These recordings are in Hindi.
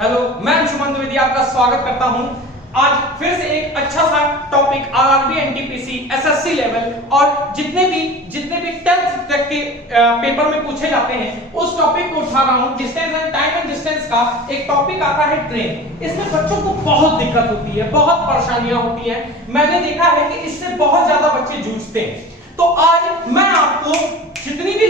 हेलो, मैं अंशुमान द्विवेदी आपका स्वागत करता हूं। आज फिर से एक अच्छा सा topic RRB, NTPC, SSC level और जितने भी 10th तक के पेपर में पूछे जाते हैं उस टॉपिक को उठा रहा हूं। Distance and time and distance का एक टॉपिक आता है ट्रेन। इसमें बच्चों को बहुत दिक्कत होती है, बहुत परेशानियां होती हैं। मैंने देखा है कि इससे बहुत ज्यादा बच्चे जूझते हैं। तो आज मैं आपको जितनी भी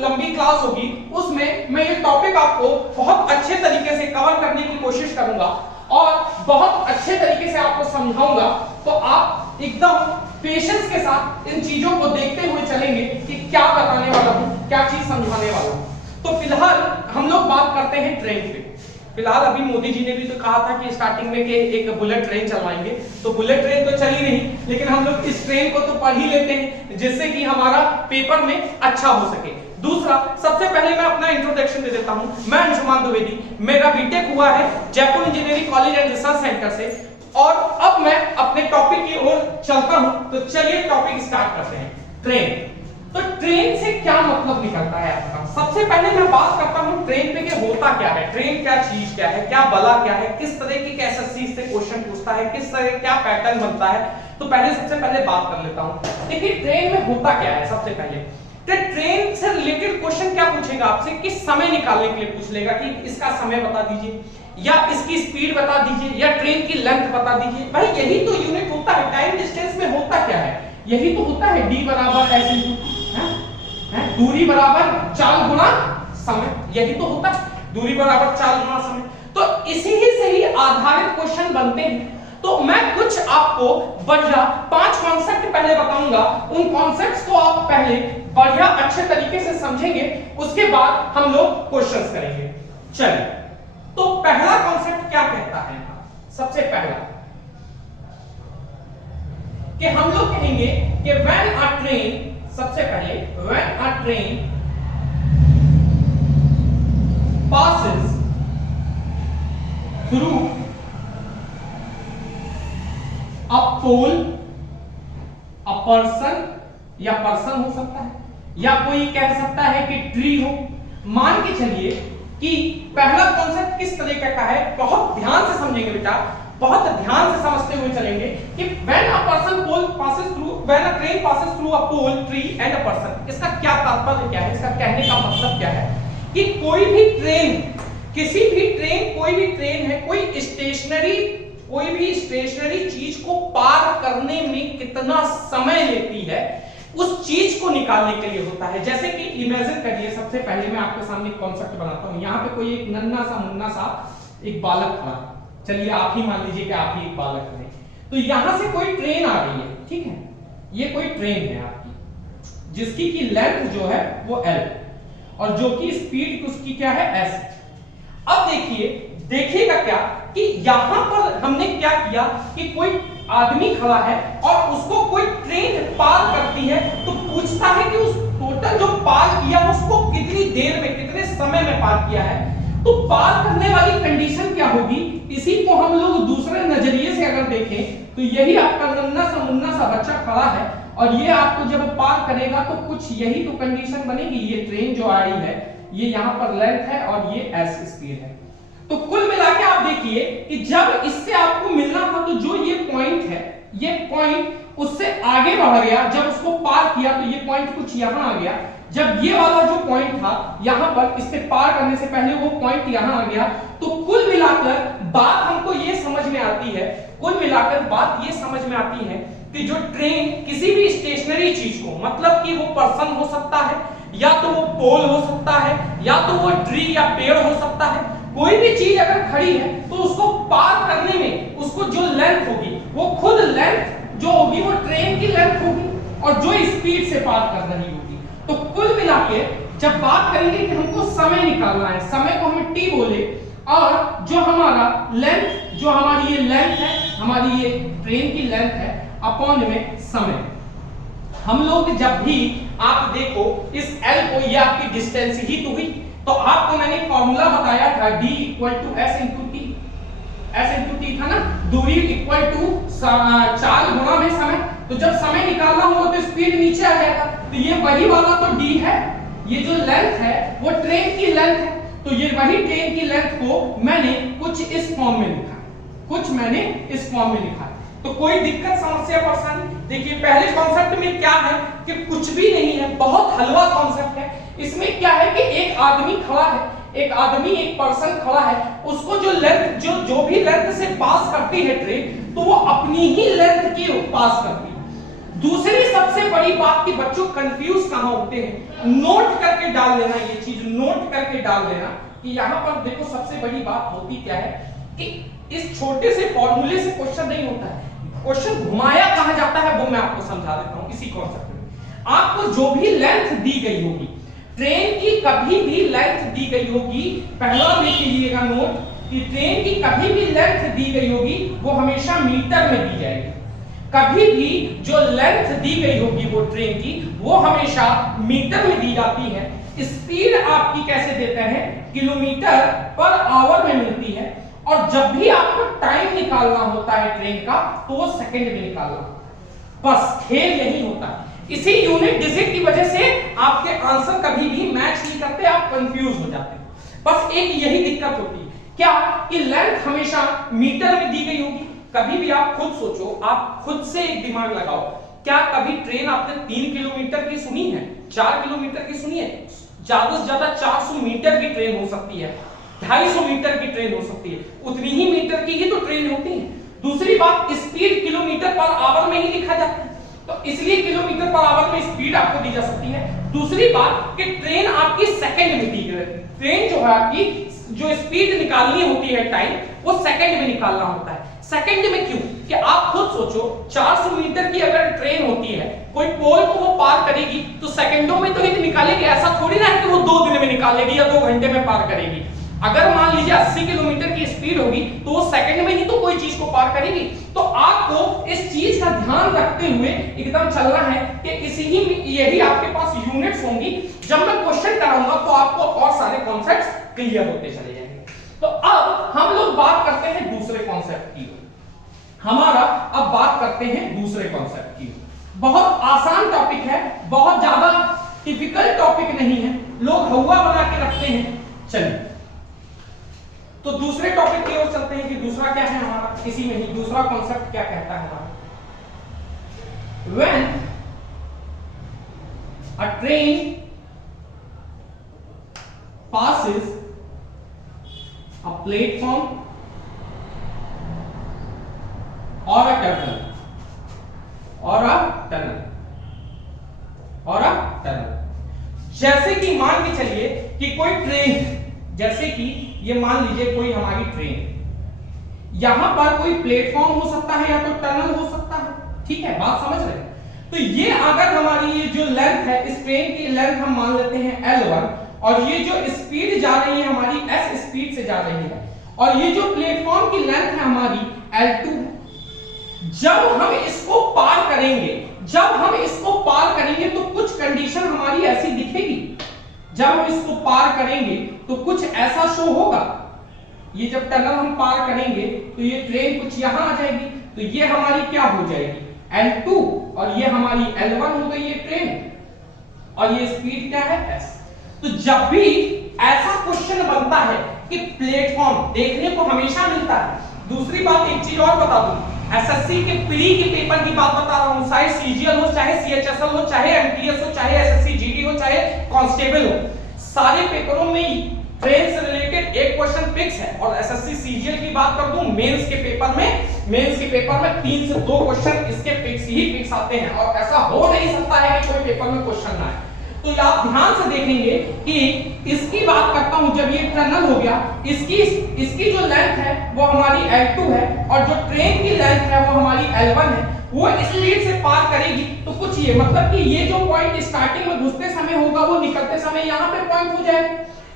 लंबी क्लास होगी उसमें मैं ये टॉपिक आपको बहुत अच्छे तरीके से कवर करने की कोशिश करूंगा और बहुत अच्छे तरीके से आपको समझाऊंगा। तो आप एकदम पेशेंस के साथ इन चीजों को देखते हुए चलेंगे कि क्या बताने वाला हूं, क्या चीज समझाने वाला हूं। तो फिलहाल हम लोग बात करते हैं ट्रेन पे। फिलहाल अभी मोदी जी ने भी तो कहा था कि स्टार्टिंग में कि एक बुलेट ट्रेन चलवाएंगे, तो बुलेट ट्रेन तो चली नहीं, लेकिन हम लोग इस ट्रेन को तो पढ़ ही लेते हैं जिससे कि हमारा पेपर में अच्छा हो सके। दूसरा, सबसे पहले मैं अपना इंट्रोडक्शन दे देता हूं। मैं अंशुमान द्विवेदी, मेरा बीटेक हुआ है Jaipur engineering college and research centre से और अब मैं अपने टॉपिक की ओर चलता हूं। तो चलिए टॉपिक स्टार्ट करते हैं। ट्रेन। तो ट्रेन से क्या मतलब निकलता है आपका? सबसे पहले मैं बात करता हूं ट्रेन पे कि होता क्या है, ट्रेन क्या चीज क्या है, क्या बला क्या है, किस तरह की एसएससी से क्वेश्चन पूछता है, किस तरह क्या पैटर्न बनता है। तो सबसे पहले बात कर लेता हूं। देखिए ट्रेन में होता क्या है। सबसे पहले ट्रेन से रिलेटेड क्वेश्चन क्या पूछेगा आपसे कि समय निकालने के लिए पूछ लेगा कि इसका समय बता दीजिए या इसकी स्पीड बता दीजिए या ट्रेन की लेंथ बता दीजिए। भाई यही तो यूनिट होता है। टाइम डिस्टेंस में होता क्या है, यही तो होता है। d बराबर s है, दूरी बराबर चाल गुणा समय, यही तो होता है। दूरी बराबर चाल गुणा समय। तो इसी ही से ही आधारित क्वेश्चन बनते हैं। तो मैं कुछ आपको बढ़िया 5 कॉन्सेप्ट पहले बताऊंगा। उन कॉन्सेप्ट्स को आप पहले बढ़िया अच्छे तरीके से समझेंगे, उसके बाद हम लोग क्वेश्चंस करेंगे। चलिए, तो पहला कॉन्सेप्ट क्या कहता है? सबसे पहला कि हम लोग कहेंगे कि व्हेन अ ट्रेन, सबसे पहले when a train passes through a pole, a person, या पर्सन हो सकता है या कोई कह सकता है कि ट्री हो। मान के चलिए कि पहला कॉन्सेप्ट किस तरीके का है, बहुत ध्यान से समझेंगे बेटा, बहुत ध्यान से समझते हुए चलेंगे कि when a person pole passes through, when a train passes through a pole, tree and a person, इसका क्या तात्पर्य क्या है, इसका कहने का मतलब क्या है कि कोई भी ट्रेन, किसी भी ट्रेन, कोई भी ट्रेन है, कोई भी स्टेशनरी चीज को पार करने में कितना समय लेती है उस चीज को निकालने के लिए होता है। जैसे कि इमेजिन करिए, सबसे पहले मैं आपके सामने एक कॉन्सेप्ट बनाता हूं। यहाँ पे कोई एक नन्हा सा मुन्ना सा एक बालक खड़ा, चलिए आप ही मान लीजिए कि आप ही एक बालक हैं। तो यहां से कोई ट्रेन आ रही है, ठीक है, ये कोई ट्रेन है आपकी जिसकी की लेंथ जो है वो l और जो की स्पीड उसकी क्या है s। अब देखिएगा क्या कि यहां पर हमने क्या किया कि कोई आदमी खड़ा है और उसको कोई ट्रेन पार करती है, तो पूछता है कि उस टोटल जो पार किया उसको कितनी देर में, कितने समय में पार किया है। तो पार करने वाली कंडीशन क्या होगी, इसी को हम लोग दूसरे नजरिए से अगर देखें तो यही आपका नन्हा सा मुन्ना सा बच्चा खड़ा है और ये आपको जब पार करेगा तो कुछ यही तो कंडीशन बनेगी। ये ट्रेन जो आ रही है, ये यहाँ पर लेंथ है और ये s स्पीड है। तो कुल मिला के आप देखिए कि जब इससे आपको मिलना था तो जो ये पॉइंट है, ये पॉइंट उससे आगे बढ़ गया, जब उसको पार किया तो ये पॉइंट कुछ यहां आ गया। जब ये वाला जो पॉइंट था यहां पर, इससे पार करने से पहले वो पॉइंट यहां आ गया। तो कुल मिलाकर बात हमको ये समझ में आती है, कुल मिलाकर बात ये समझ में आती है कि जो ट्रेन किसी भी स्टेशनरी चीज को, मतलब कि वो पर्सन हो सकता है या तो वो पोल हो सकता है या तो वो ट्री या पेड़ हो सकता है, कोई भी चीज अगर खड़ी है तो उसको पार करने में उसको जो लेंथ होगी वो खुद लेंथ जो होगी वो ट्रेन की लेंथ होगी और जो स्पीड से पार कर रही होगी। तो कुल मिला के जब बात करेंगे कि हमको समय निकालना है, समय को हम t बोले और जो हमारा लेंथ, जो हमारी ये लेंथ है, हमारी ये ट्रेन की लेंथ है अपॉन में समय। हम लोग जब भी आप देखो इस l को, ये आपकी डिस्टेंस ही तो हुई, तो आपको मैंने फॉर्मूला बताया था d equal to s into t था ना, दूरी इक्वल टू चाल गुणा में समय। तो जब समय निकालना होगा तो स्पीड नीचे आ जाएगा, तो ये वही वाला तो d है, ये जो लेंथ है वो ट्रेन की लेंथ है। तो ये वही ट्रेन की लेंथ को मैंने कुछ इस फॉर्म में लिखा, कुछ मैंने इस फॉर्म में लिखा। तो कोई दिक्कत, समस्या, परेशानी? देखिए पहले कॉन्सेप्ट में क्या है कि कुछ भी नहीं है, बहुत हलवा कॉन्सेप्ट है। इसमें क्या है कि एक आदमी खड़ा है, एक आदमी, एक पर्सन खड़ा है, उसको जो लेंथ, जो भी लेंथ से पास करती है ट्रेन, तो वो अपनी ही लेंथ की पास करती है। दूसरी सबसे बड़ी बात कि बच्चों कंफ्यूज कहां होते हैं, नोट करके डाल लेना, ये चीज नोट करके डाल लेना कि यहां पर देखो सबसे बड़ी बात होती क्या है कि इस छोटे से फॉर्मूले से क्वेश्चन नहीं होता है, क्वेश्चन घुमाया कहा जाता है, वो मैं आपको समझा देता हूं इसी कॉन्सेप्ट में। आपको जो भी लेंथ दी गई होगी, ट्रेन की कभी भी लेंथ दी गई होगी, पहला लिख लीजिएगा नोट कि ट्रेन की कभी भी लेंथ दी गई होगी वो हमेशा मीटर में दी जाएगी। कभी भी जो लेंथ दी गई होगी वो ट्रेन की, वो हमेशा मीटर में दी जाती है। स्पीड आपकी कैसे देते हैं, किलोमीटर पर आवर में मिलती है। और जब भी आपको टाइम निकालना होता है ट्रेन का, तो वो सेकंड में निकालना, बस खेल यही होता है। इसी यूनिट डिजिट की वजह से आपके आंसर कभी भी मैच नहीं करते, आप कंफ्यूज हो जाते हैं। बस एक यही दिक्कत होती है क्या कि लेंथ हमेशा मीटर में दी गई होगी। कभी भी आप खुद सोचो, आप खुद से एक दिमाग लगाओ, क्या कभी ट्रेन आपने 3 किलोमीटर की सुनी है, 4 किलोमीटर की सुनी है? ज्यादा से ज्यादा 400 मीटर की ट्रेन हो सकती है, 250 मीटर की ट्रेन हो सकती है, उतनी ही मीटर की ही तो ट्रेन होती है। दूसरी बात, स्पीड किलोमीटर पर आवर में ही लिखा जाता है, तो इसलिए किलोमीटर पर आवर में स्पीड आपको दी जा सकती है। दूसरी बात कि ट्रेन आपकी सेकंड में दी गई, ट्रेन जो है आपकी जो स्पीड निकालनी होती है टाइम, वो सेकंड में निकालना होता है। सेकंड में क्यों? कि आप खुद सोचो, 400 मीटर की अगर ट्रेन होती है, कोई पोल को वो पार करेगी तो सेकंडों में तो ही निकालेगी, ऐसा थोड़ी ना है कि वो 2 दिन में निकालेगी या 2 घंटे में पार करेगी। अगर मान लीजिए 80 किलोमीटर की स्पीड होगी तो वो सेकंड में ही तो कोई चीज को पार करेगी। तो आपको इस चीज का ध्यान रखते हुए एकदम चलना है कि इसी ही यही आपके पास यूनिट्स होंगी। जब मैं क्वेश्चन कराऊंगा तो आपको और सारे कॉन्सेप्ट्स क्लियर होते चले जाएंगे। तो अब हम लोग बात करते हैं दूसरे कॉन्सेप्ट की। हमारा अब बात करते हैं दूसरे कॉन्सेप्ट की। बहुत आसान टॉपिक है, बहुत ज्यादा टिपिकल टॉपिक नहीं है, लोग हवा बना के रखते हैं। चलिए तो दूसरे टॉपिक की ओर चलते हैं कि दूसरा क्या है हमारा, इसी में ही दूसरा कॉन्सेप्ट क्या कहता है हमारा। When a train passes a platform or a tunnel जैसे कि मान के चलिए कि कोई ट्रेन, जैसे कि ये मान लीजिए कोई हमारी ट्रेन, यहां पर कोई प्लेटफॉर्म हो सकता है या तो टनल हो सकता है, ठीक है, बात समझ रहे हैं? तो ये अगर हमारी ये जो लेंथ है, इस ट्रेन की लेंथ हम मान लेते हैं L1, और ये जो स्पीड जा रही है हमारी S स्पीड से जा रही है, और ये जो प्लेटफॉर्म की लेंथ है हमारी L2। जब हम इसको पार करेंगे तो कुछ कंडीशन हमारी ऐसी दिखेगी। जब हम इसको पार करेंगे तो कुछ ऐसा शो होगा। ये जब टनल हम पार करेंगे तो ये ट्रेन कुछ यहां आ जाएगी, तो ये हमारी क्या हो जाएगी L2, और ये हमारी L1 हो गई ये ट्रेन, और ये स्पीड क्या है S। तो जब भी ऐसा क्वेश्चन बनता है कि प्लेटफॉर्म देखने को हमेशा मिलता है। दूसरी बात एक चीज और बता दूं, एसएससी के प्री के पेपर की बात बता रहा हूं, चाहे सीजीएल हो, चाहे सीएचएसएल हो, चाहे एमटीएस हो, चाहे एसएससी जीडी हो, चाहे कांस्टेबल हो, सारे पेपरों में ट्रेन से रिलेटेड एक क्वेश्चन फिक्स है। और एसएससी सीजीएल की बात कर दूं, मेंस के पेपर में 3 से 2 क्वेश्चन इसके फिक्स आते हैं, और ऐसा हो नहीं सकता है कि कोई पेपर में क्वेश्चन ना आए। तो आप ध्यान से देखेंगे कि इसकी बात करता हूं, जब ये टनल हो गया, इसकी जो लेंथ है वो हमारी L2 है, और जो ट्रेन की लेंथ है वो हमारी L1 है। वो स्पीड से पार करेगी तो कुछ ये मतलब कि ये जो पॉइंट स्टार्टिंग में घुसते समय होगा वो निकलते समय यहाँ पे पॉइंट हो जाएगा।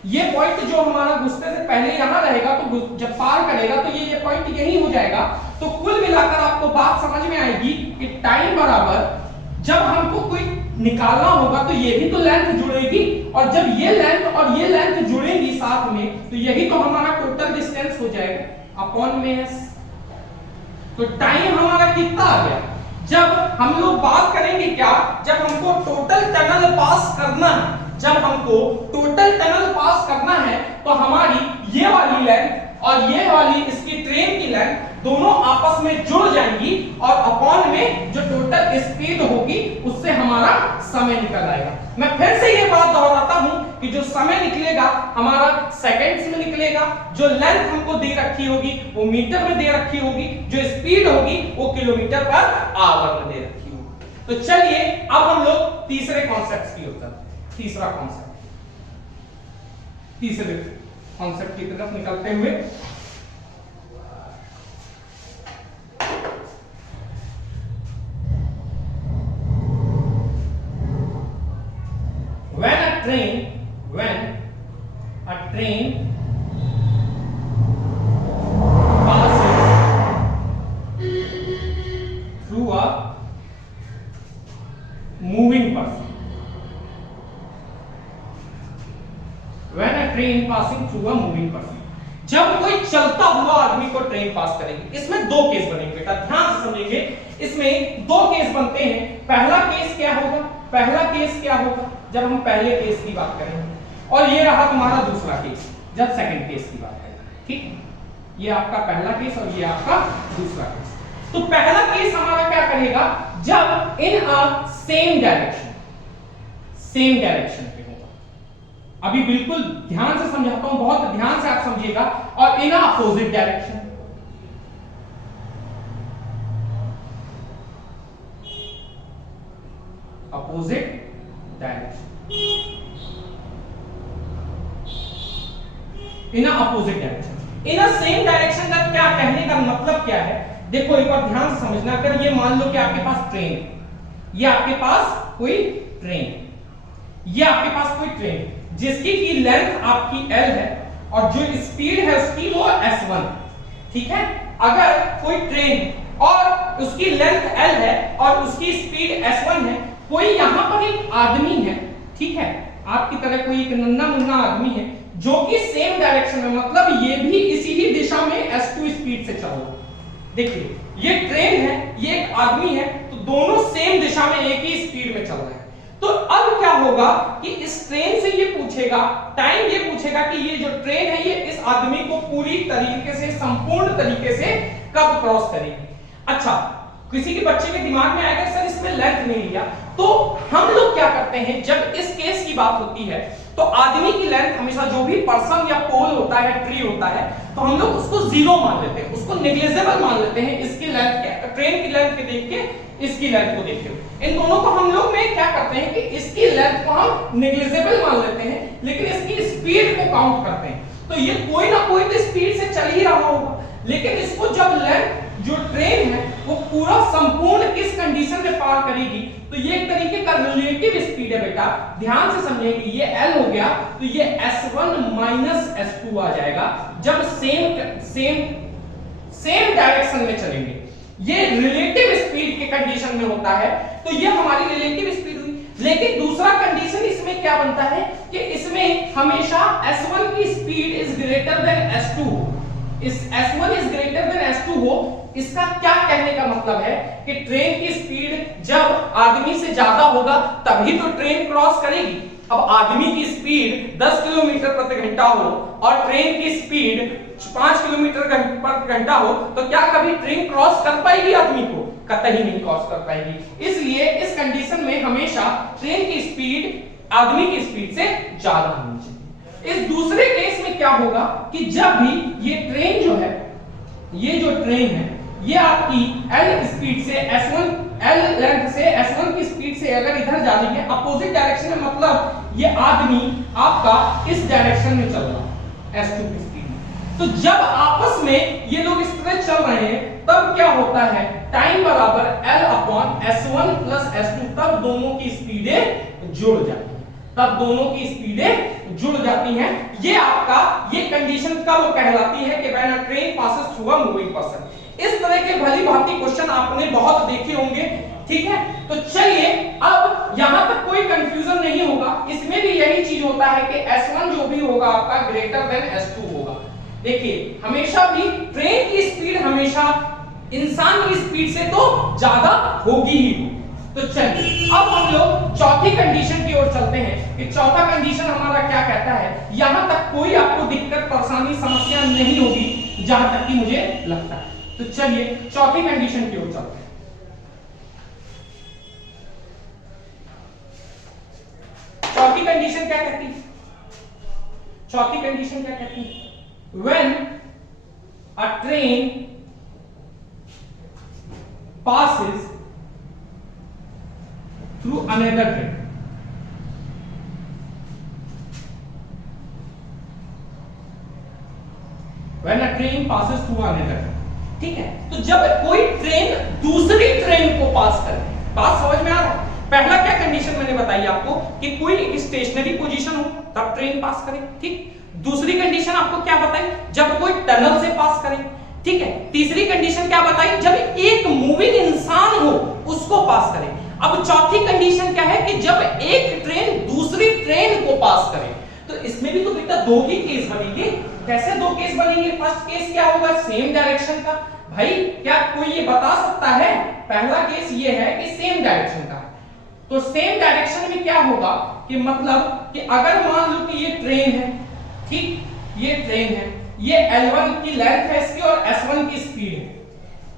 ये पॉइंट जो हमारा घुसते से पहले यहाँ रहेगा, तो जब पार करेगा तो ये पॉइंट यही हो जाएगा। तो कुल मिलाकर आपको बात समझ में आएगी कि टाइम बराबर जब हमको कोई निकालना होगा तो ये भी तो लेंथ जुड़ेगी, और जब ये लेंथ और ये लेंथ जुड़ेंगी साथ में तो यही तो हमारा टोटल डिस्टेंस हो जाएगा अपॉन में s। तो टाइम हमारा कितना आ गया? जब हम लोग बात करेंगे क्या, जब हमको टोटल टनल पास करना है जब हमको टोटल टनल पास करना है तो हमारी ये वाली लेंथ और ये वाली इसकी ट्रेन की लेंथ दोनों आपस में जुड़ जाएंगी और अपॉन में जो टोटल स्पीड होगी उससे हमारा समय निकल आएगा। मैं फिर से ये बात दोहराता हूं कि जो समय निकलेगा हमारा सेकंड्स में निकलेगा, जो लेंथ हमको दे रखी होगी वो मीटर में दे रखी होगी, जो स्पीड होगी वो किलोमीटर पर आवर में दे रखी होगी। तो चलिए अब हम लोग तीसरे कॉन्सेप्ट की ओर तीसरा कॉन्सेप्ट तीसरे कॉन्सेप्ट की तरफ निकलते हुए when a train passes through a moving person, when a train passing through a moving person, जब कोई चलता हुआ आदमी को ट्रेन पास करेगी। इसमें दो केस बनेंगे बेटा, ध्यान से समझेंगे। इसमें दो केस बनते हैं। पहला केस क्या होगा? पहला केस क्या होगा जब हम पहले केस की बात करेंगे, और ये रहा तुम्हारा दूसरा केस जब सेकंड केस की बात करेंगे। ठीक, ये आपका पहला केस और ये आपका दूसरा केस। तो पहला केस हमारा क्या करेगा? जब इन अ सेम डायरेक्शन पे होगा। अभी बिल्कुल ध्यान से समझाता हूं, बहुत ध्यान से आप समझिएगा। और in opposite direction, opposite direction, in opposite direction. In same direction का क्या कहने का मतलब क्या है? देखो एक बार ध्यान से समझना। अगर ये मान लो कि आपके पास ट्रेन, ये आपके पास कोई ट्रेन, ये आपके पास कोई ट्रेन जिसकी की लेंथ आपकी l है और जो स्पीड है उसकी वो s1। ठीक है, अगर कोई ट्रेन और उसकी लेंथ l है और उसकी स्पीड s1 है, कोई यहां पर एक आदमी है, ठीक है, आपकी तरह कोई एक नन्ना मुन्ना आदमी है जो कि सेम डायरेक्शन में, मतलब ये भी इसी ही दिशा में s2 स्पीड से चल रहा है। देखिए ये ट्रेन है, ये एक आदमी है, तो दोनों सेम दिशा में एक ही स्पीड में चल रहे हैं। तो अब क्या होगा कि इस ट्रेन से ये पूछेगा, टाइम ये पूछेगा कि ये जो ट्रेन है ये इस आदमी को पूरी तरीके से, संपूर्ण तरीके से कब क्रॉस करेगी। अच्छा, किसी के बच्चे के दिमाग में आएगा सर इसमें लेंथ नहीं लिया, तो हम लोग क्या करते हैं जब इस केस की बात होती है तो आदमी की लेंथ हमेशा, जो भी पर्सन या पोल होता है, ट्री होता है, तो हम लोग उसको जीरो मान लेते हैं, उसको नेग्लिजिबल मान लेते हैं। इसकी लेंथ, ट्रेन की लेंथ के देख के इसकी लेंथ को देख के, इन दोनों को हम लोग में क्या करते हैं कि इसकी लेंथ को हम नेग्लिजिबल मान लेते हैं, लेकिन इसकी स्पीड को काउंट करते हैं। तो ये कोई ना कोई तो स्पीड से चल ही रहा होगा, लेकिन इसको जब लेंथ जो ट्रेन है वो पूरा संपूर्ण किस कंडीशन में पार करेगी, तो ये एक तरीके का रिलेटिव स्पीड है बेटा, ध्यान से समझेंगे। ये L हो गया तो ये S1 माइनस S2 आ जाएगा जब सेम डायरेक्शन में चलेंगे। ये रिलेटिव स्पीड के कंडीशन में होता है, तो ये हमारी रिलेटिव स्पीड हुई। लेकिन दूसरा कंडीशन इसमें क्या बनता है कि इसमें हमेशा S1 की speed is greater than S2, इस S1 is greater than S2 हो। इसका क्या कहने का मतलब है कि ट्रेन की स्पीड जब आदमी से ज्यादा होगा तभी तो ट्रेन क्रॉस करेगी। अब आदमी की स्पीड 10 किलोमीटर प्रति घंटा हो और ट्रेन की स्पीड 5 किलोमीटर प्रति घंटा हो, तो क्या कभी ट्रेन क्रॉस कर पाएगी आदमी को? कतई नहीं क्रॉस कर पाएगी। इसलिए इस कंडीशन में हमेशा ट्रेन की स्पीड आदमी की स्पीड से ज्यादा होनी चाहिए। इस दूसरे केस में क्या होगा कि जब भी ये ट्रेन जो है, ये जो ट्रेन है, ये आपकी L स्पीड से S1, L लेंथ से S1 की स्पीड से अगर इधर जा रही है अपोजिट डायरेक्शन में, मतलब ये आदमी आपका इस डायरेक्शन में चल रहा है S2 की स्पीड में, तो जब आपस में ये लोग इस तरह चल रहे हैं तब क्या होता है, टाइम बराबर L upon S1 plus S2, तब दोनों की स्पीडें जुड़ जाती हैं, तब दोनों की स्पीडें जुड़ जाती हैं। ये आपका ये कंडीशन कब कहलाती है कि when a train passes through a moving person. इस तरह के भली भांति क्वेश्चन आपने बहुत देखे होंगे, ठीक है। तो चलिए अब यहां तक कोई कंफ्यूजन नहीं होगा, इसमें भी यही चीज होता है कि S1 जो भी होगा आपका ग्रेटर देन S2 होगा। देखिए हमेशा भी ट्रेन की स्पीड हमेशा इंसान की स्पीड से तो ज्यादा होगी ही। तो चलिए अब हम लोग चौथी कंडीशन की ओर चलते हैं कि चौथा कंडीशन हमारा क्या कहता है। यहां तक कोई आपको दिक्कत परेशानी समस्या नहीं होगी जहां तक कि मुझे लगता है। तो चलिए चौथी कंडीशन की ओर चलते हैं। चौथी कंडीशन क्या कहती है? चौथी कंडीशन क्या कहती है? When a train passes through another train, when a train passes through another train, ठीक है। तो जब कोई ट्रेन दूसरी ट्रेन को पास करे, बात समझ में आ रहा है? पहला क्या कंडीशन मैंने बताई आपको कि कोई एक स्टेशनरी पोजीशन हो तब ट्रेन पास करे, ठीक। दूसरी कंडीशन आपको क्या बताई? जब कोई टनल से पास करे, ठीक है। तीसरी कंडीशन क्या बताई? जब एक मूविंग इंसान हो उसको पास करे। अब चौथी कंडीशन क्या है कि जब एक ट्रेन दूसरी ट्रेन को पास करे। तो इसमें भी तो बेटा दो ही केस बनेंगे। कैसे दो केस बनेंगे? फर्स्ट केस क्या होगा? सेम डायरेक्शन का। भाई क्या कोई ये बता सकता है? पहला केस ये है कि सेम डायरेक्शन का। तो सेम डायरेक्शन में क्या होगा कि मतलब कि अगर मान लो कि ये ट्रेन है, ठीक, ये ट्रेन है, ये L1 की लेंथ है इसकी और S1 की स्पीड है,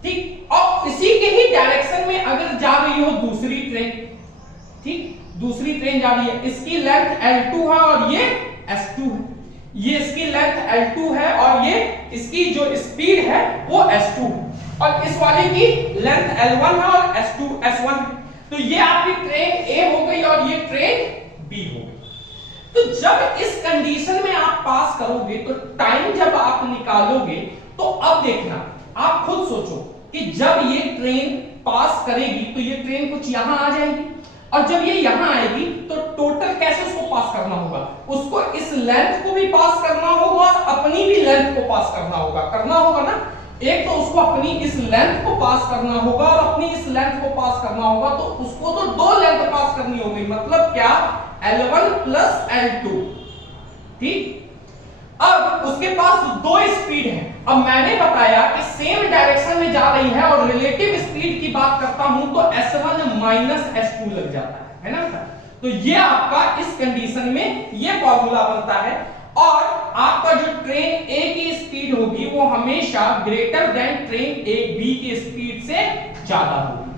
ठीक। और इसी के ही डायरेक्शन में अगर जा रही हो दूसरी ट्रेन, ठीक, दूसरी ट्रेन जा रही है, इसकी लेंथ L2 है और ये S2 है, ये इसकी लेंथ L2 है और ये इसकी जो स्पीड है वो S2 है, और इस वाले की लेंथ L1 है और S1 है। तो ये आपकी ट्रेन A हो गई और ये ट्रेन B हो गई। तो जब इस कंडीशन में आप पास करोगे तो टाइम जब आप निकालोगे तो अब देखना, आप खुद सोचो कि जब ये ट्रेन पास करेगी तो ये ट्रेन कुछ यहां आ जाएगी, और जब ये यहां आएगी तो टोटल कैसे उसको पास करना होगा? उसको इस लेंथ को भी पास करना होगा और अपनी भी लेंथ को पास करना होगा ना। एक तो उसको अपनी इस लेंथ को पास करना होगा और अपनी इस लेंथ को पास करना होगा, तो उसको तो दो लेंथ पास करनी होगी। मतलब क्या? L1 प्लस L2, ठीक। अब उसके पास दो स्पीड है। अब मैंने बताया कि सेम डायरेक्शन में जा रही है और रिलेटिव स्पीड की बात करता हूं तो S1 माइनस S2 लग जाता है ना। तो ये आपका इस कंडीशन में ये फॉर्मूला बनता है, और आपका जो ट्रेन A की स्पीड होगी वो हमेशा greater than train A B की स्पीड से ज्यादा होगी,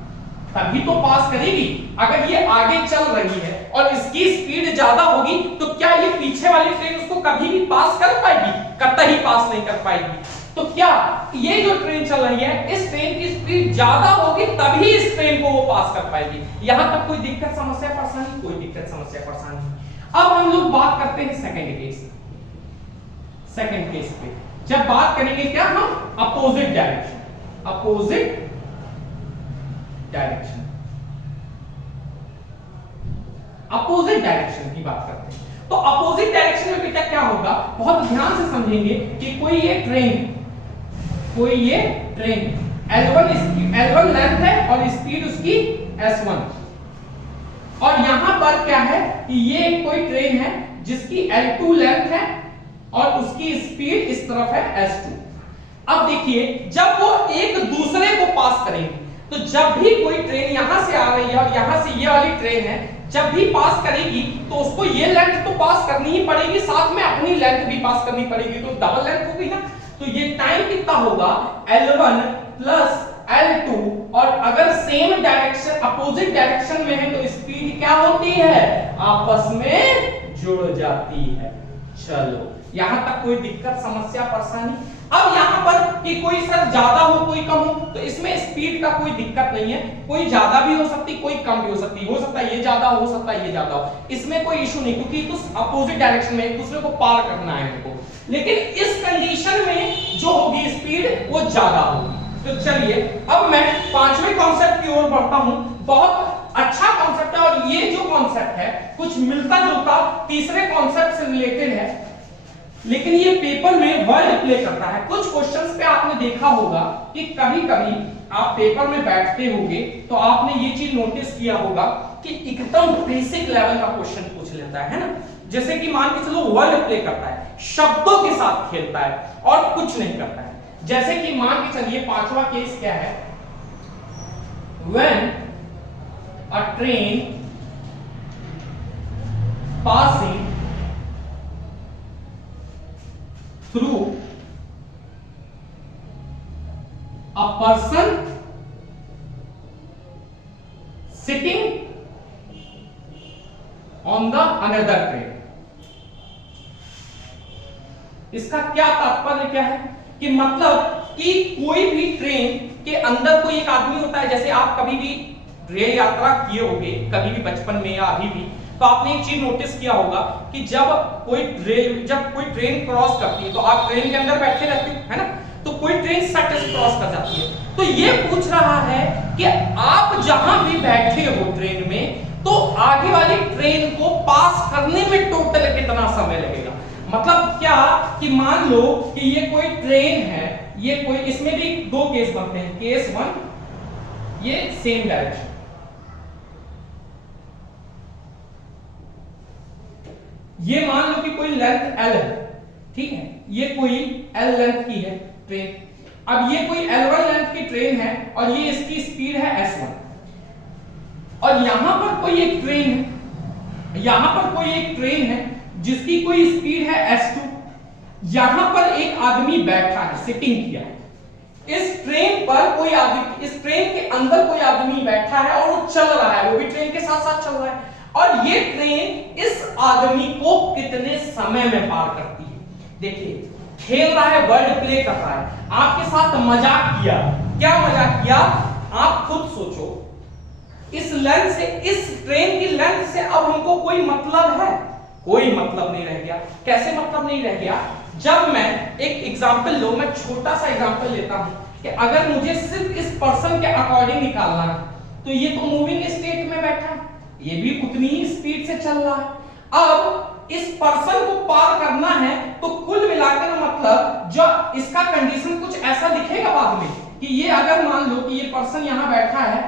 तभी तो पास करेगी। अगर ये आगे चल रही है और इसकी स्पीड ज्यादा होगी तो क्या ये पीछे वाली ट्रेन उसको कभी भी पास कर पाएगी? कतई पास नहीं कर पाएगी। तो क्या ये जो ट्रेन चल रही है इस ट्रेन की स्पीड ज्यादा होगी तभी इस ट्रेन को वो पास कर पाएगी। यहां तक कोई दिक्कत समस्या परेशानी? कोई दिक्कत समस्या परेशानी। अब हम लोग बात करते हैं सेकंड केस। सेकंड केस पे जब बात करेंगे क्या हम? Opposite direction. Opposite direction, opposite direction की बात करते हैं। तो अपोजिट डायरेक्शन में बेटा क्या होगा? बहुत ध्यान से समझेंगे कि कोई ये ट्रेन L1 लेंथ है और स्पीड उसकी S1, और यहां पर क्या है कि ये कोई ट्रेन है जिसकी L2 लेंथ है और उसकी स्पीड इस तरफ है S2। अब देखिए जब वो एक दूसरे को पास करेंगे, तो जब भी कोई ट्रेन यहां से आ रही है और यहां से ये वाली ट्रेन है, जब भी पास करेगी तो उसको ये लेंथ तो पास करनी ही पड़ेगी, साथ में अपनी लेंथ भी पास करनी पड़ेगी, तो डबल लेंथ हो गई ना। तो ये टाइम कितना होगा? L1 प्लस L2, और अगर सेम डायरेक्शन अपोजिट डायरेक्शन में है तो स्पीड क्या होती है? आपस में जुड़ जाती है। चलो यहां तक कोई दिक्कत समस्या परेशानी? अब यहां पर कि कोई सर ज्यादा हो कोई कम हो, तो इसमें स्पीड का कोई दिक्कत नहीं है। कोई ज्यादा भी हो सकती, कोई कम भी हो सकती, हो सकता है ये ज्यादा हो सकता है ये ज्यादा हो, इसमें कोई इशू नहीं, क्योंकि तो अपोजिट डायरेक्शन में एक दूसरे को पार करना है इनको। लेकिन इस कंडीशन में जो होगी स्पीड वो ज्यादा होगी। तो चलिए अब मैं पांचवें कॉन्सेप्ट की ओर बढ़ता हूं। बहुत अच्छा कॉन्सेप्ट है, और ये जो कॉन्सेप्ट है कुछ मिलता जुलता तीसरे कॉन्सेप्ट से रिलेटेड है, लेकिन ये पेपर में वर्ड प्ले करता है। कुछ क्वेश्चंस पे आपने देखा होगा कि कभी-कभी आप पेपर में बैठते होंगे तो आपने ये चीज नोटिस किया होगा कि एकदम बेसिक लेवल का क्वेश्चन पूछ लेता है ना। जैसे कि मान के चलो वर्ड प्ले करता है, शब्दों के साथ खेलता है और कुछ नहीं करता है। जैसे कि मान के चलिए पांचवा केस क्या है? When a train passing through a person sitting on the another train। इसका क्या तात्पर्य क्या है कि मतलब कि कोई भी ट्रेन के अंदर कोई एक आदमी होता है। जैसे आप कभी भी रेल यात्रा किए होंगे, कभी भी बचपन में या अभी भी, तो आपने एक चीज नोटिस किया होगा कि जब कोई ट्रेन क्रॉस करती है तो आप ट्रेन के अंदर बैठे रहते हो, है ना, तो कोई ट्रेन सट से क्रॉस कर जाती है। तो ये पूछ रहा है कि आप जहां भी बैठे हो ट्रेन में, तो आगे वाली ट्रेन को पास करने में टोटल कितना समय लगेगा। मतलब क्या कि मान लो कि ये कोई ट्रेन है, ये कोई, इसमें भी दो केस बनते हैं। केस वन, ये सेम डायरेक्शन, ये मान लो कि कोई लेंथ L है, ठीक है, ये कोई L लेंथ की है ट्रेन। अब ये कोई L1 लेंथ की ट्रेन है और ये इसकी स्पीड है S1, और यहां पर कोई एक ट्रेन है, यहां पर कोई एक ट्रेन है जिसकी कोई स्पीड है S2। यहां पर एक आदमी बैठा है, सिटिंग किया है। इस ट्रेन पर कोई आदमी, इस ट्रेन के अंदर कोई आदमी बैठा है और वो चल रहा है, वो भी ट्रेन के साथ साथ चल रहा है। और ये ट्रेन इस आदमी को कितने समय में पार करती है। देखिए, खेल रहा है, वर्ड प्ले कर रहा है, आपके साथ मजाक किया। क्या मजाक किया, आप खुद सोचो। इस लेंथ से, इस ट्रेन की लेंथ से अब हमको कोई मतलब है? कोई मतलब नहीं रह गया। कैसे मतलब नहीं रह गया? जब मैं एक एग्जांपल लो, मैं छोटा सा एग्जांपल लेता हूं कि अगर मुझे सिर्फ इस पर्सन के अकॉर्डिंग निकालना है, तो ये तो मूविंग स्टेट में बैठा है, ये भी उतनी ही स्पीड से चल रहा है। अब इस पर्सन को पार करना है, तो कुल मिलाकर मतलब जो इसका कंडीशन कुछ ऐसा दिखेगा बाद में कि ये, अगर मान लो कि ये पर्सन यहां बैठा है,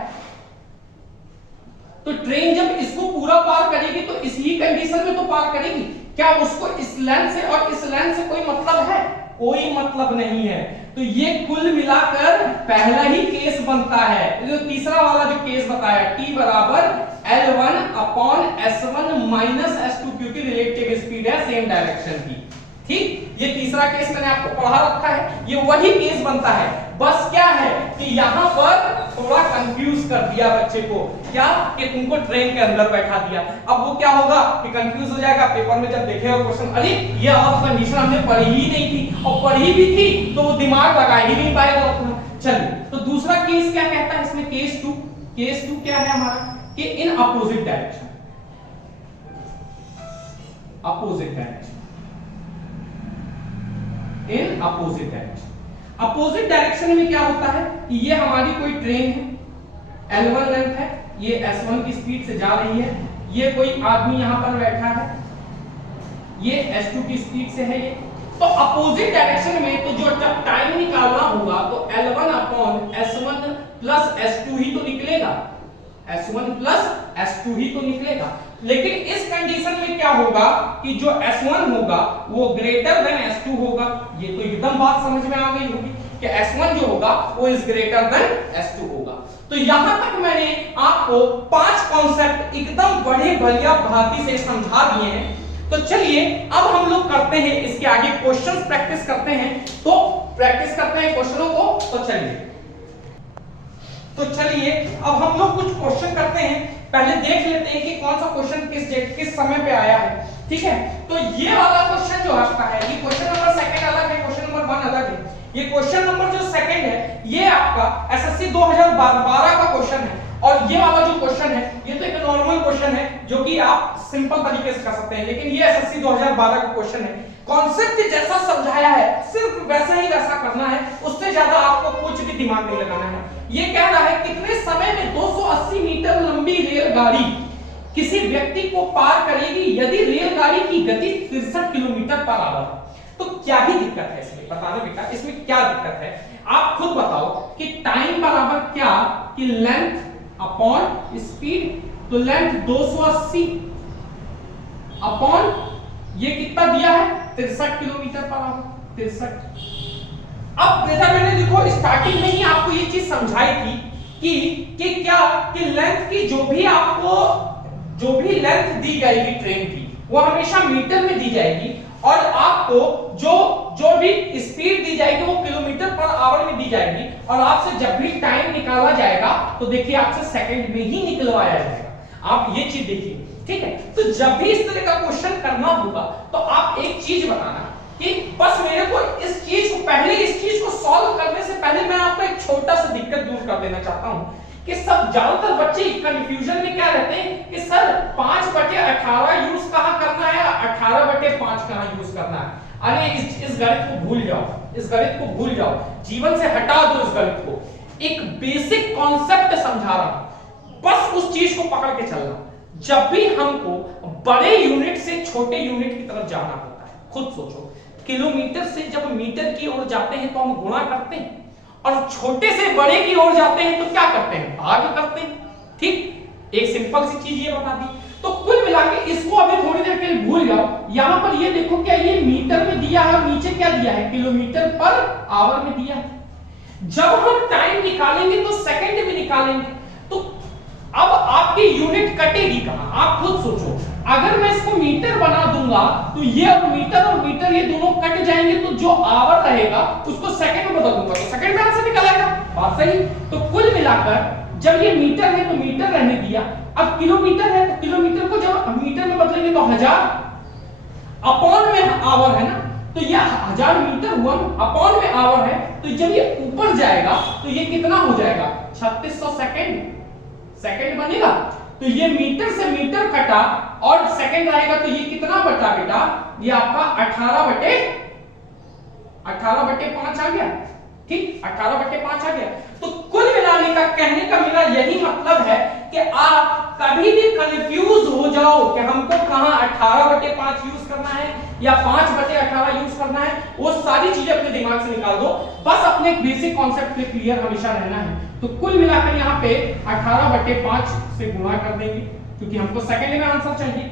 तो ट्रेन जब इसको पूरा पार करेगी तो इसी कंडीशन में तो पार करेगी। क्या उसको इस लेंथ से और इस लेंथ से कोई मतलब है? कोई मतलब नहीं है। तो ये कुल मिलाकर पहला ही केस बनता है। जो तीसरा वाला जो केस बताया, T बराबर L1 upon S1 minus S2, क्योंकि रिलेटिव स्पीड है सेम डायरेक्शन की। ठीक, ये तीसरा केस मैंने आपको पढ़ा रखा है, ये वही केस बनता है। बस क्या है कि यहां पर थोड़ा कंफ्यूज कर दिया बच्चे को, क्या कि तुमको ट्रेन के अंदर बैठा दिया। अब वो क्या होगा कि कंफ्यूज हो जाएगा, पेपर में जब देखेगा क्वेश्चन, अरे ये ऑफ कंडीशन हमने पढ़ी ही नहीं थी, और पढ़ी भी थी तो वो दिमाग लगा ही नहीं पाएगा अपना। चलिए, तो दूसरा केस क्या कहता है इसमें, केस 2। केस 2 क्या है हमारा कि in opposite direction, opposite direction, in opposite direction. Opposite direction में क्या होता है कि ये हमारी कोई ट्रेन है, L1 लेंथ है, ये S1 की स्पीड से जा रही है, ये कोई आदमी यहां पर बैठा है, ये S2 की स्पीड से है ये। तो अपोजिट डायरेक्शन में तो जो जब टाइम निकालना होगा तो L1 upon S1 plus S2 ही तो निकलेगा, S1 प्लस S2 ही तो निकलेगा। लेकिन इस कंडीशन में क्या होगा कि जो S1 होगा वो ग्रेटर देन S2 होगा। ये तो एकदम बात समझ में आ गई होगी कि S1 जो होगा वो इज ग्रेटर देन S2 होगा। तो यहां तक मैंने आपको 5 कॉन्सेप्ट एकदम बड़े बढ़िया भांति से समझा दिए हैं। तो चलिए अब हम लोग करते हैं इसके आगे क्वेश्चंस प्रैक्टिस करते हैं। तो प्रैक्टिस करते हैं क्वेश्चनों को। तो चलिए अब हम लोग कुछ क्वेश्चन करते हैं। पहले देख लेते हैं कि कौन सा क्वेश्चन किस समय पे आया है। ठीक है, तो ये वाला क्वेश्चन जो आपका है, ये क्वेश्चन नंबर 2 अलग है, क्वेश्चन नंबर 1 अलग है। ये क्वेश्चन नंबर जो 2 है ये आपका एसएससी 2012 का क्वेश्चन है, और ये वाला जो क्वेश्चन है ये तो एक नॉर्मल क्वेश्चन है जो कि आप सिंपल तरीके से कर सकते हैं, लेकिन ये एसएससी 2012 का क्वेश्चन है। कॉन्सेप्ट जैसा समझाया है सिर्फ वैसा ही वैसा करना है, उससे ज्यादा आपको कुछ भी दिमाग नहीं लगाना है। ये कह रहा है कितने समय में 280 मीटर लंबी रेलगाड़ी किसी व्यक्ति को पार करेगी यदि रेलगाड़ी की गति 63 किलोमीटर पर आवर। तो क्या ही दिक्कत है इसमें, बताना बेटा इसमें क्या दिक्कत है, आप खुद बताओ कि टाइम बराबर क्या कि लेंथ अपॉन स्पीड। तो लेंथ 280 अपॉन ये कितना दिया है 63 किलोमीटर पर आवर, 63। अब बेटा मैंने देखो स्टार्टिंग में ही आपको ये चीज समझाई थी कि क्या कि लेंथ की जो भी लेंथ दी जाएगी ट्रेन की वो हमेशा मीटर में दी जाएगी, और आपको जो भी स्पीड दी जाएगी वो किलोमीटर पर आवर में दी जाएगी, और आपसे जब भी टाइम निकाला जाएगा तो देखिए आपसे सेकंड में ही निकलवाया जाएगा। आप ये चीज देखिए, ठीक है। तो जब भी इस तरह का क्वेश्चन करना होगा तो आप एक चीज बताना कि बस मेरे को इस चीज को सॉल्व करने से पहले मैं आपको एक छोटा सा दिक्कत दूर कर देना चाहता हूं कि सब ज्यादातर बच्चे कंफ्यूजन में क्या रहते हैं कि सर 5/18 यूज कहां करना है, 18/5 कहां यूज करना है। अरे इस गणित को भूल जाओ, इस गणित को भूल जाओ, जीवन से हटा दो इस गणित को। एक बेसिक कॉन्सेप्ट समझा रहा हूं, बस उस चीज को पकड़ के चलना। जब भी हमको बड़े यूनिट से छोटे यूनिट की तरफ जाना होता है, खुद सोचो, किलोमीटर से जब मीटर की ओर जाते हैं तो हम गुणा करते हैं, और छोटे से बड़े की ओर जाते हैं तो क्या करते हैं, भाग करते हैं। ठीक, एक सिंपल सी चीज ये बता दी। तो कुल मिला के इसको अभी थोड़ी देर के लिए भूल जाओ। यहां पर ये देखो, क्या ये मीटर में दिया है और नीचे क्या दिया है, किलोमीटर पर आवर में दिया है। जब हम टाइम निकालेंगे तो सेकंड में निकालेंगे, तो अब आपकी यूनिट कटेगी कहां, आप खुद सोचो। अगर मैं इसको मीटर बना दूंगा तो ये और मीटर ये दोनों कट जाएंगे, तो जो आवर रहेगा उसको सेकंड में बदल दूंगा तो सेकंड में आंसर निकल आएगा। बात सही। तो कुल मिलाकर जब ये मीटर है तो मीटर रहने दिया, अब किलोमीटर है तो किलोमीटर को जब मीटर में बदलेंगे तो 1000 अपॉन में आवर है ना, तो ये 1000 मीटर हुआ, अपॉन में आवर है, तो जब ये ऊपर जाएगा तो ये कितना हो जाएगा, 3600 सेकंड बनेगा। तो ये मीटर से मीटर कटा और सेकंड आएगा, तो ये कितना बटा बेटा, ये आपका 18/5 आ गया। ठीक, 18/5 आ गया। तो कुल मिलाने का कहने का मेरा यही मतलब है कि आप कभी भी कंफ्यूज हो जाओ कि हमको कहां 18/5 यूज करना है या 5/18 यूज करना है, वो सारी चीजें अपने दिमाग से निकाल दो, बस अपने बेसिक कॉन्सेप्ट पे क्लियर हमेशा रहना है। तो कुल मिलाकर यहाँ पे 18/5 से गुणा कर देंगे क्योंकि हमको सेकंड में आंसर चाहिए,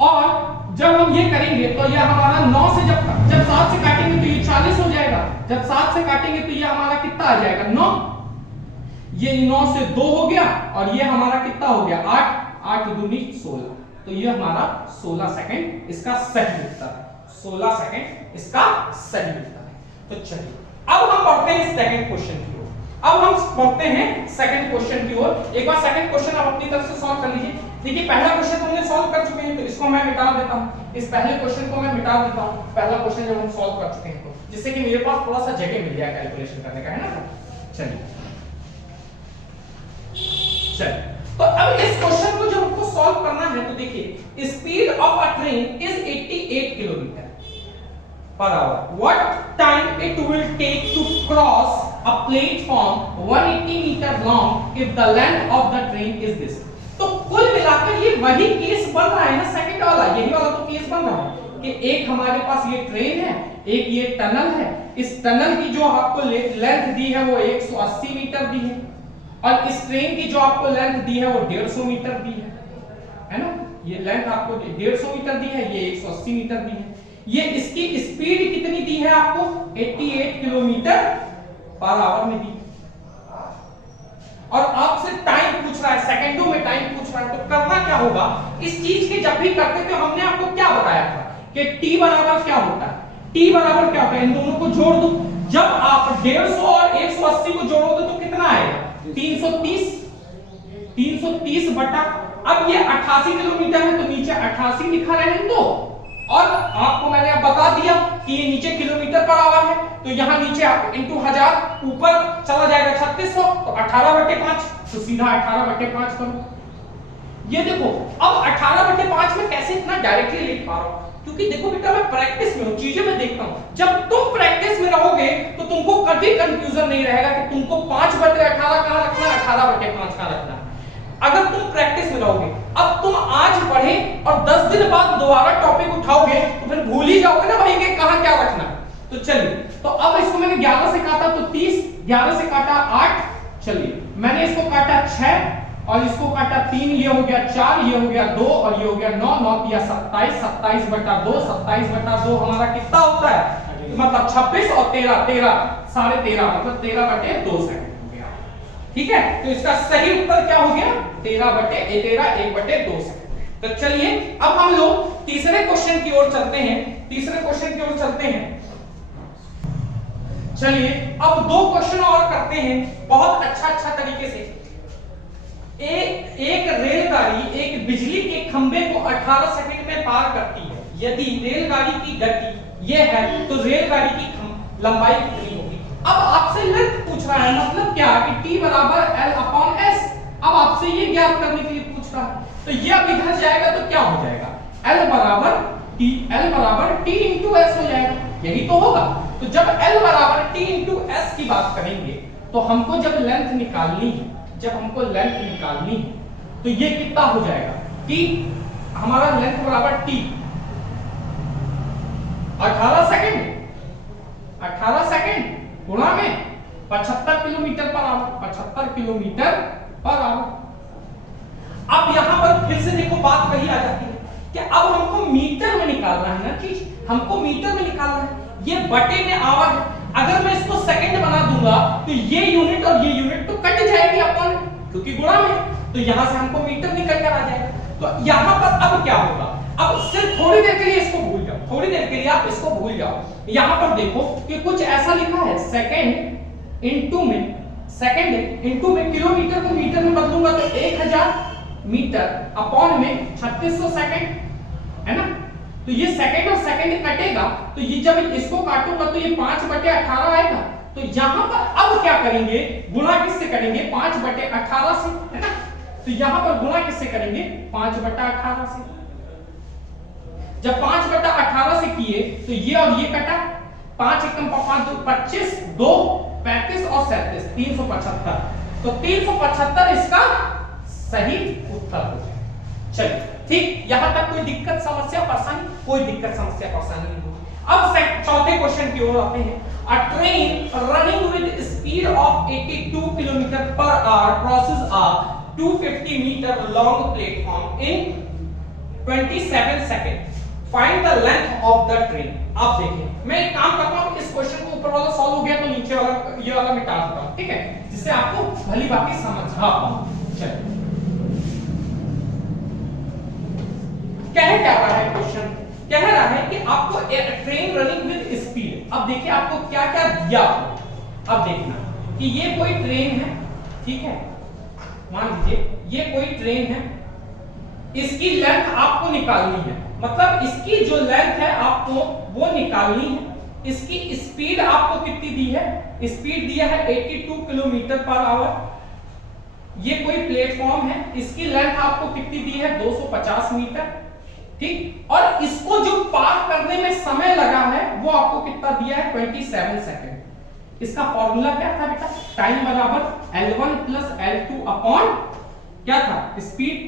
और जब हम ये करेंगे तो ये हमारा 9 से जब 7 से काटेंगे तो ये 40 हो जाएगा, जब 7 से काटेंगे तो ये हमारा कितना आ जाएगा, 9। ये 9 से 2 हो गया, और ये हमारा कितना हो गया, 8 दूनी 16, तो ये हमारा 16 सेकंड इसका सही उत्तर है। 16 सेकंड इसका सही उत्तर है। तो चलिए अब हम बढ़ते हैं सेकंड क्वेश्चन की ओर। अब हम बढ़ते हैं सेकंड क्वेश्चन की ओर। एक बार सेकंड क्वेश्चन आप अपनी तरफ से सॉल्व कर लीजिए। देखिए पहला क्वेश्चन हमने सॉल्व कर चुके हैं, तो इसको मैं मिटा देता हूं, इस पहले क्वेश्चन को मैं मिटा देता हूं, पहला क्वेश्चन जब हम सॉल्व कर चुके हैं तो, जिससे कि मेरे पास थोड़ा सा जगह मिल जाए कैलकुलेशन करने का, है ना। चलिए तो अब इस क्वेश्चन को जब हमको सॉल्व करना है तो देखिए, speed of a train is 88 kilometre per hour. What time it will take to cross a platform 180 meter long if the length of the train is this? तो कुल मिलाकर ये वही केस बन रहा है ना, सेकंड वाला, यही वाला तो केस बन रहा है कि एक हमारे पास ये ट्रेन है, एक ये टनल है। इस टनल की जो आपको लेंथ दी है वो 180 मीटर दी है, और इस ट्रेन की जो आपको लेंथ दी है वो 150 मीटर दी है ना। ये लेंथ आपको 150 मीटर दी है, ये 180 मीटर दी है। ये इसकी स्पीड कितनी दी है आपको, 88 किलोमीटर पर आवर में दी, और आपसे टाइम पूछ रहा है, सेकंडों में टाइम पूछ रहा है। तो करना क्या होगा, इस चीज के जब भी करते थे हमने आपको क्या बताया था कि t बराबर क्या होता है, t बराबर क्या होता है, इन दोनों को जोड़ दो। जब आप 150 और 180 को जोड़ोगे तो कितना आएगा, 330 बटा, अब ये 88 किलोमीटर है तो नीचे 88 लिखा रहने दो, और आपको मैंने अब बता दिया कि ये नीचे किलोमीटर पर आवर है, तो यहाँ नीचे इंटू 1000 ऊपर चला जाएगा 3600, तो 18/5, तो सीधा 18/5 करो। ये देखो अब 18/5 में कैसे इतना डायरेक्टली लिख पा रहा हूं, क्योंकि देखो बेटा मैं प्रैक्टिस में हूं, चीजें मैं देखता हूं। जब तुम प्रैक्टिस में रहोगे तो तुमको कभी कंफ्यूजन नहीं रहेगा कि तुमको 5/18 कहां रखना है, 18/5 कहां रखना है। अगर तुम प्रैक्टिस में रहोगे, अब तुम आज पढ़े और 10 दिन बाद दोबारा टॉपिक उठाओगे तो फिर भूल ही जाओगे ना भाई कि कहां क्या रखना है। तो चलिए, तो अब इसको मैंने 11 से काटा तो 30, 11 से काटा 8, चलिए मैंने इसको काटा 6 और इसको काटा 3, ये हो गया 4, ये हो गया 2 और ये हो गया 9, 9 या 27, 27/2, 27/2 हमारा कितना होता है, मतलब 26 और 13, 13 13.5 मतलब 13/2 सेकंड हो गया। ठीक है, तो इसका सही उत्तर क्या हो गया 1/2 सेकंड। तो चलिए अब हम लोग तीसरे क्वेश्चन की ओर चलते हैं। चलिए अब 2 क्वेश्चन और करते हैं बहुत अच्छा तरीके से। एक रेलगाड़ी एक बिजली के खंभे को 18 सेकंड में पार करती है। यदि रेलगाड़ी की गति यह है तो रेलगाड़ी की लंबाई कितनी होगी। अब आपसे लेंथ पूछ रहा है, मतलब क्या कि T बराबर L/S। अब आपसे ये ज्ञात करने के लिए पूछ रहा है, तो ये अब इधर जाएगा तो क्या हो जाएगा L बराबर T इंटू S हो जाएगा, यही तो होगा। तो जब L बराबर T इंटू S की बात करेंगे तो हमको जब लेंथ निकालनी है, तो ये कितना हो जाएगा कि हमारा लेंथ बराबर T 18 सेकंड गुणा में 75 किलोमीटर पर आवर। अब यहां पर फिर से देखो बात वही आ जाती है कि अब हमको मीटर में निकालना है ना चीज, ये बटे में आवर है। अगर मैं इसको सेकंड बना दूंगा तो ये यूनिट और ये यूनिट तो कट जाएगी अपन, क्योंकि गुणा में, तो यहां से हमको मीटर निकल कर आ जाएगा। तो यहां पर अब क्या होगा, अब सिर्फ थोड़ी देर के लिए इसको भूल जाओ, यहां पर देखो कि कुछ ऐसा लिखा है सेकंड इंटू में किलोमीटर को मीटर में बदलूंगा तो 1000 मीटर अपॉन में 3600 सेकंड है ना। तो ये सेकंड और सेकंड कटेगा, तो ये जब इसको काटूंगा तो ये 5/18 आएगा। तो यहां पर अब क्या करेंगे, गुणा किससे करेंगे 5/18 से, है ना। तो यहां पर गुणा किससे करेंगे 5/18 से। जब 5/18 से किए तो ये और ये कटा, 5 एकम 5 2 25 2 35 और 37 375। तो 375 इसका सही उत्तर हो जाए। चलिए ठीक, यहां तक कोई दिक्कत समस्या परेशानी नहीं होगी। अब चौथे क्वेश्चन की ओर आते हैं। A train running with speed of 82 kilometre per hour crosses a 250 metre long platform in 27 second. Find the length of the train. आप देखिए, मैं एक काम करता हूं, इस क्वेश्चन को ऊपर वाला सॉल्व हो गया तो नीचे वाला ये वाला मिटा देता हूं, ठीक है, जिससे आपको भली बात समझ आ पाए। चलिए कह क्या रहा है क्वेश्चन, कह रहा है कि आपको ट्रेन रनिंग विद स्पीड। अब देखिए आपको क्या क्या दिया। अब देखना कि ये कोई ट्रेन है, ठीक है, मान लीजिए ये कोई ट्रेन है, इसकी लेंथ आपको निकालनी है, मतलब इसकी जो लेंथ है आपको वो निकालनी है। इसकी स्पीड आपको कितनी दी है, स्पीड दिया है 82 किलोमीटर पर आवर। ये कोई प्लेटफॉर्म है, इसकी लेंथ आपको कितनी दी है 250 मीटर, ठीक। और इसको जो पार करने में समय लगा है वो आपको कितना दिया है 27 सेकंड। इसका फॉर्मूला क्या था बेटा, टाइम बराबर L1 प्लस L2 अपॉन क्या था स्पीड।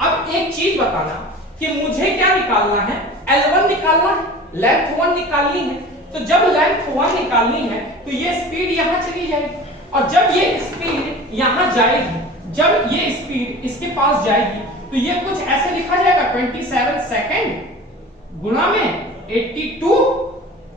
अब एक चीज बताना कि मुझे क्या निकालना है, L1 निकालना है, लेंथ 1 निकालनी है। तो जब लेंथ 1 निकालनी है तो ये स्पीड यहां चली जाएगी, और जब ये स्पीड यहां जाएगी, जब ये स्पीड इसके पास जाएगी तो ये कुछ ऐसे लिखा जाएगा 27 सेकंड गुणा में 82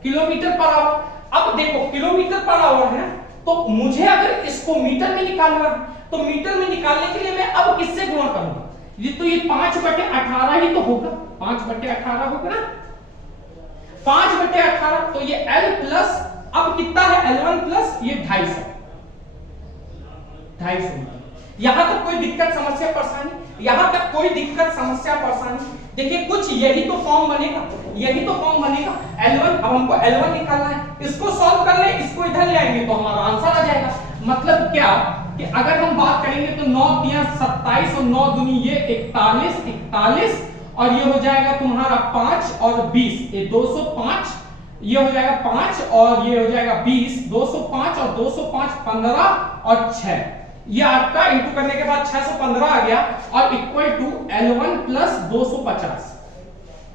किलोमीटर पर आवर। अब देखो किलोमीटर पर आवर है, तो मुझे अगर इसको मीटर में निकालना है तो मीटर में निकालने के लिए मैं अब किससे गुणा करूंगा, ये तो ये 5/18 ही तो होगा, 5/18 होगा ना, 5/18। तो ये L प्लस अब कितना है L1 प्लस ये 250 मीटर। यहां तक कोई दिक्कत समस्या परेशानी, देखिए कुछ यही तो फॉर्म बनेगा, L1। अब हमको L1 निकालना है, इसको सॉल्व कर ले, इसको इधर ले आएंगे तो हमारा आंसर आ जाएगा। मतलब क्या कि अगर हम बात करेंगे तो 9 × 27 और 9 दूनी ये 41 और ये हो जाएगा तुम्हारा 5 और 20, ये 205, ये हो जाएगा 5 और ये हो जाएगा 20, 205 और 205 15 और 6, ये आपका इंटू करने के बाद 615 आ गया और इक्वल टू L1 प्लस 250।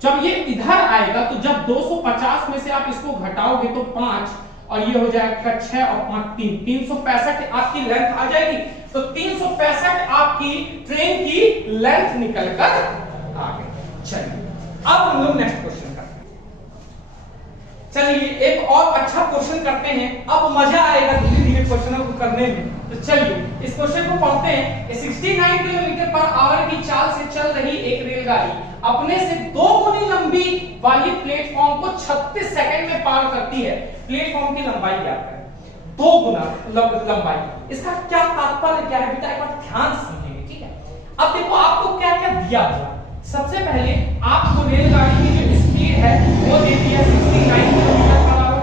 जब ये इधर आएगा तो जब 250 में से आप इसको घटाओगे तो 5 और ये हो जाएगा 6 और 5 3, 365 आपकी लेंथ आ जाएगी। तो 365 आपकी ट्रेन की लेंथ निकलकर आ गई। चलिए अब हम लोग नेक्स्ट क्वेश्चन करते हैं। चलिए एक और अच्छा क्वेश्चन करते हैं, अब मजा आएगा धीरे धीरे क्वेश्चनों को करने में। तो चलिए इस क्वेश्चन को पढ़ते हैं। 69 किलोमीटर पर आवर की चाल से चल रही एक रेलगाड़ी अपने से 2 गुनी लंबी वाली प्लेटफॉर्म को 36 सेकंड में पार करती है। प्लेटफॉर्म की लंबाई क्या है? 2 गुना लंबाई। इसका क्या तात्पर्य क्या है बेटा, एक बार ध्यान से समझेंगे, ठीक है। अब देखो आपको क्या क्या दिया हुआ। सबसे पहले आपको रेलगाड़ी की जो स्पीड है वो दे दी है 69 kilometre per our,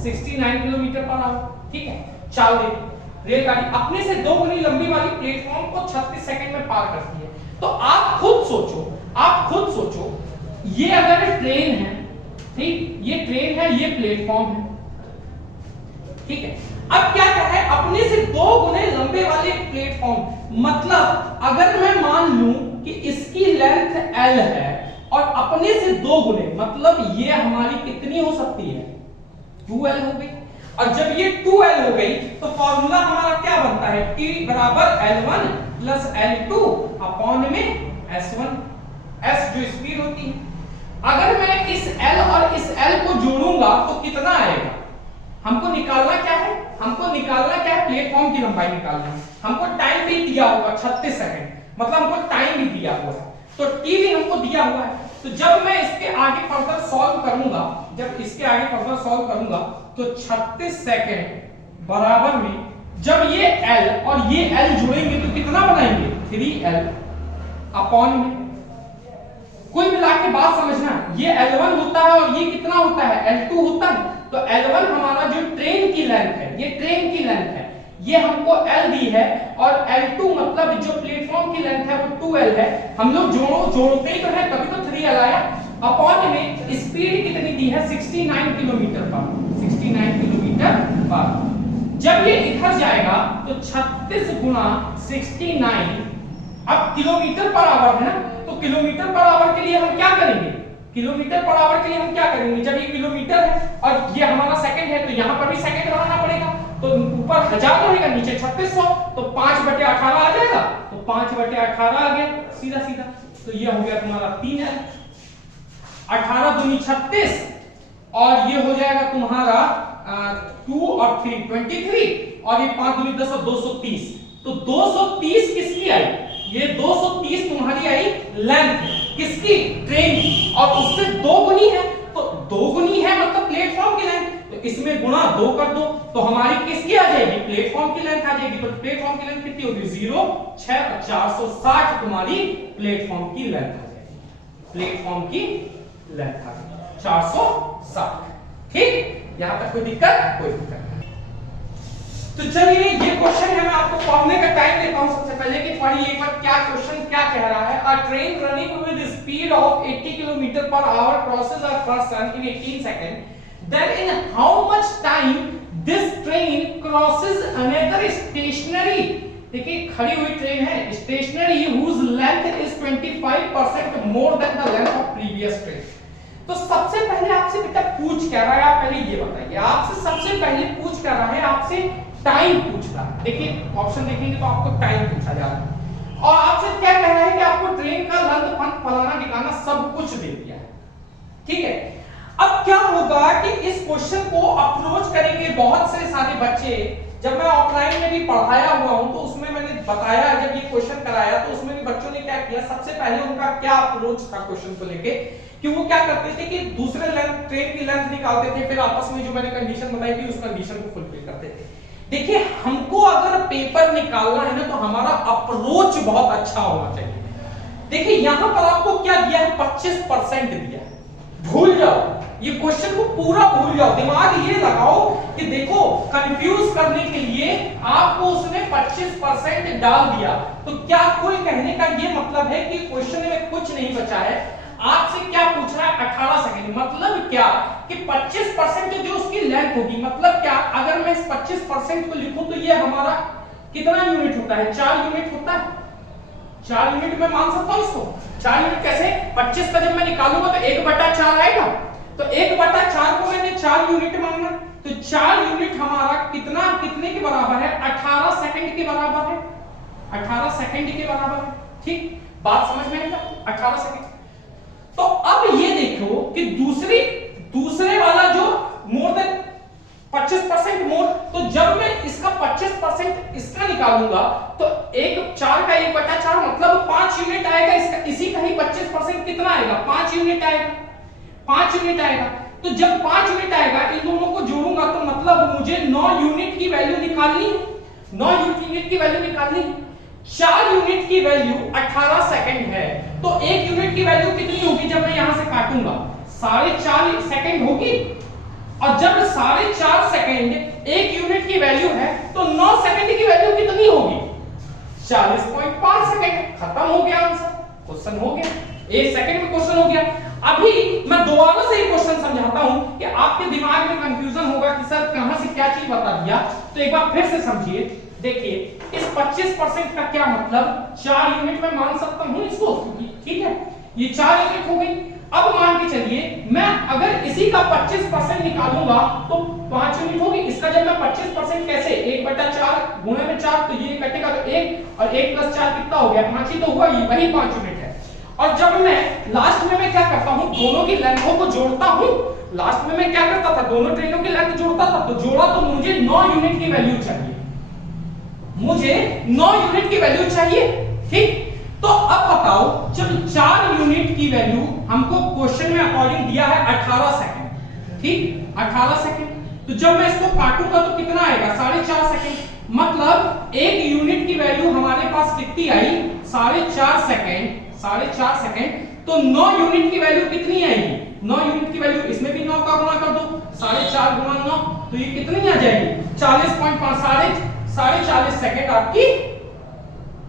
69 kilometre per our, ठीक है। चाल दे दी, रेलगाड़ी अपने से 2 गुनी लंबी वाली प्लेटफॉर्म को 36 सेकंड में पार करती है। तो आप खुद सोचो, ये अगर ट्रेन है, ठीक, ये ट्रेन है, ये प्लेटफॉर्म है, ठीक है। अब क्या है, अपने से 2 गुने लंबे वाले प्लेटफॉर्म, मतलब अगर मैं मान लूं कि इसकी लेंथ L है और अपने से 2 गुने, मतलब ये हमारी कितनी हो सकती है, 2L हो गई। और जब ये 2L हो गई तो फॉर्मूला हमारा क्या बनता है, T बराबर L1 प्लस L2 अपॉन में S1, S जो स्पीड होती है। अगर मैं इस L और इस L को जोड़ूंगा तो कितना आएगा? हमको निकालना क्या है, प्लेटफॉर्म की लंबाई निकालना है। हमको टाइम भी दिया होगा 36 सेकंड, मतलब हमको टाइम भी दिया हुआ है, तो टी भी हमको दिया हुआ है। तो जब मैं इसके आगे फर्दर सॉल्व करूंगा, तो 36 सेकंड बराबर में जब ये L और ये L जोड़ेंगे तो कितना बनाएंगे, 3L अपॉन में। कुल मिला के बात समझना, ये L1 होता है और ये कितना होता है, L2 होता है। तो L1 हमारा जो ट्रेन की लेंथ है, ये ट्रेन की लेंथ है, ये हमको L दी है, और L2 मतलब जो प्लेटफॉर्म की लेंथ है वो 2L है। हम लोग जोड़ते ही तो है, तभी तो 3L आया। अपॉन में स्पीड कितनी दी है, 69 किलोमीटर पर, 69 किलोमीटर पर। जब ये इधर जाएगा तो 36 गुना 69, अब किलोमीटर पर आवर है ना, तो किलोमीटर पर आवर के लिए हम क्या करेंगे, जब ये किलोमीटर है और ये हमारा सेकंड है, तो यहाँ पर भी सेकंड बनाना पड़ेगा। तो ऊपर 1000 रहेगा, नीचे 3600, तो 5/18 आ जाएगा, तो 5/18 आ गया सीधा। तो ये हो गया तुम्हारा 3L, 18 दूनी 36, और ये हो जाएगा तुम्हारा 2 और 3 23, और ये 5 दूनी 10 और 230। तो 230 किसकी आई, ये 230 तुम्हारी आई लेंथ किसकी, ट्रेन की, और उससे 2 गुनी है, तो 2 गुनी है मतलब प्लेटफॉर्म की लेंथ, तो इसमें गुणा 2 कर दो, तो हमारी किसकी आ जाएगी, प्लेटफॉर्म की लेंथ आ जाएगी। तो प्लेटफॉर्म की लेंथ कितनी होगी, 0 6 460 तुम्हारी प्लेटफॉर्म की लेंथ आ जाएगी, प्लेटफॉर्म की लेंथ आ जाएगी 460। ठीक, यहां तक कोई दिक्कत नहीं। तो चलिए ये क्वेश्चन है, मैं आपको पढ़ने का टाइम देता हूं सबसे पहले कि पढ़िए एक बार क्या क्वेश्चन क्या कह रहा है। A train running with speed of 80 kilometre per hour crosses a person in 18 second, then in how much time this train crosses another stationary, देखिए खड़ी हुई ट्रेन है, stationary whose length is 25% more than the length of previous train. तो सबसे पहले आपसे बेटा पूछ क्या रहा है, आप पहले ये बताइए, आपसे सबसे पहले पूछ क्या रहा है, आपसे टाइम पूछ रहा है। देखिए ऑप्शन देखेंगे तो आपको टाइम पूछा जा रहा है, और आपसे क्या कह रहा है कि आपको ट्रेन का लंथ फन फलाना ठिकाना सब कुछ दे दिया है, ठीक है। अब क्या होगा कि इस क्वेश्चन को अप्रोच करेंगे बहुत से सारे बच्चे। जब मैं ऑफलाइन में भी पढ़ाया हुआ हूं तो उसमें मैंने बताया, जब ये क्वेश्चन कराया तो उसमें भी बच्चों ने क्या किया, सबसे पहले उनका क्या अप्रोच था क्वेश्चन को लेके, कि वो क्या करते थे कि दूसरे लेंथ, ट्रेन की लेंथ निकालते थे, फिर आपस में जो मैंने कंडीशन बताई थी उस कंडीशन को फुलफिल करते थे। देखिए हमको अगर पेपर निकालना है ना तो हमारा अप्रोच बहुत अच्छा होना चाहिए। देखिए यहां पर आपको क्या दिया है, 25% दिया है, भूल जाओ ये क्वेश्चन को पूरा भूल जाओ, दिमाग ये लगाओ कि देखो कंफ्यूज करने के लिए आपको उसने 25% डाल दिया। तो क्या कुल कहने का ये मतलब है कि क्वेश्चन में कुछ नहीं बचा है। आपसे क्या पूछ रहा है, 18 सेकंड, मतलब क्या कि 25% जो उसकी लेंथ होगी, मतलब क्या, अगर मैं इस 25% को लिखूं तो ये हमारा कितना यूनिट होता है, 4 यूनिट होता है। 4 यूनिट में मान सकता हूं इसको। 4 यूनिट कैसे, 25 का जब मैं निकालूंगा तो 1/4 आएगा, तो 1/4 को मैंने 4 यूनिट माना, तो 4 यूनिट हमारा कितना, कितने के बराबर है, 18 सेकंड के बराबर है, 18 सेकंड के बराबर है। ठीक, बात समझ में आएगा, 18 सेकंड। तो अब ये देखो कि दूसरे वाला जो मोर देन 25% मोर, तो जब मैं इसका 25% इसका निकालूंगा तो 4 का 1/4 मतलब 5 यूनिट आएगा। इसका इसी का ही 25% कितना आएगा? 5 यूनिट आएगा। 5 यूनिट आएगा। तो जब 5 यूनिट आएगा, इन दोनों को जोड़ूंगा तो मतलब मुझे 9 यूनिट की वैल्यू निकालनी है। 9 यूनिट की वैल्यू निकालनी है। 4 यूनिट की वैल्यू 18 सेकंड है, तो 1 यूनिट की वैल्यू कितनी होगी जब मैं यहां से काटूंगा? 4.5 सेकंड होगी। और जब 4.5 सेकंड 1 यूनिट की वैल्यू है तो 9 सेकंड की वैल्यू कितनी होगी? 40.5 सेकंड। खत्म हो गया आंसर, क्वेश्चन हो गया। 1 सेकंड में क्वेश्चन हो गया। अभी मैं दोबारा से ये क्वेश्चन समझाता हूं कि आपके दिमाग में कंफ्यूजन होगा कि सर कहां से क्या चीज बता दिया, तो एक बार फिर से समझिए। देखिए इस 25% का क्या मतलब? 4 यूनिट में मान सकता हूं इसको, ठीक है, ये 4 यूनिट हो गई। अब मान के चलिए मैं अगर इसी का 25% निकालूंगा तो 5 यूनिट होगी। इसका जब मैं 25% कैसे? 1/4 गुणे में 4, तो ये कटेगा तो 1 और 1 + 4 कितना हो गया? 5 ही तो हुआ, ये वही 5 यूनिट है। और जब मैं लास्ट में मैं क्या करता हूं? दोनों की लेंथों को जोड़ता हूं। लास्ट में मैं क्या करता था? दोनों ट्रेनों की लेंथ जोड़ता था, तो जोड़ा तो मुझे 9 यूनिट की वैल्यू चाहिए। मुझे 9 यूनिट की वैल्यू चाहिए, ठीक। तो अब बताओ, जब 4 यूनिट की वैल्यू हमको क्वेश्चन में अकॉर्डिंग दिया है 18 सेकंड, ठीक, 18 सेकंड, तो जब मैं इसको काटूंगा तो कितना आएगा? 4.5 सेकंड। मतलब 1 यूनिट की वैल्यू हमारे पास कितनी आई? 4.5 सेकंड। 4.5 सेकंड, तो 9 यूनिट की वैल्यू कितनी आएगी? 9 यूनिट की वैल्यू, इसमें भी 9 का गुणा कर दो, 4.5 × 9, तो ये कितनी आ जाएगी? 40.5, 40 सेकंड आपकी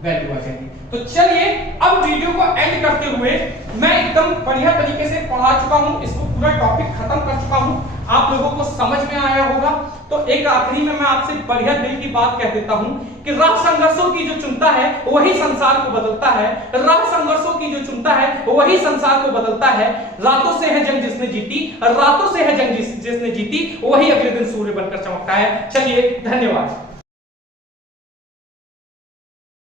वैल्यू आ जाएगी। तो चलिए अब वीडियो को एंड करते हुए मैं एकदम बढ़िया तरीके से पढ़ा चुका हूं, इसको पूरा टॉपिक खत्म कर चुका हूं, आप लोगों को समझ में आया होगा। तो एक आखिरी में मैं आपसे बढ़िया दिल की बात कह देता हूं कि राह संघर्षों की जो चुनता है वही संसार को बदलता है। राह संघर्षों की जो चुनता है वही संसार को बदलता है। रातों से है जंग जिसने जीती, रातों से है जंग जिसने जीती, वही अगले दिन सूर्य बनकर चमकता है। चलिए, धन्यवाद।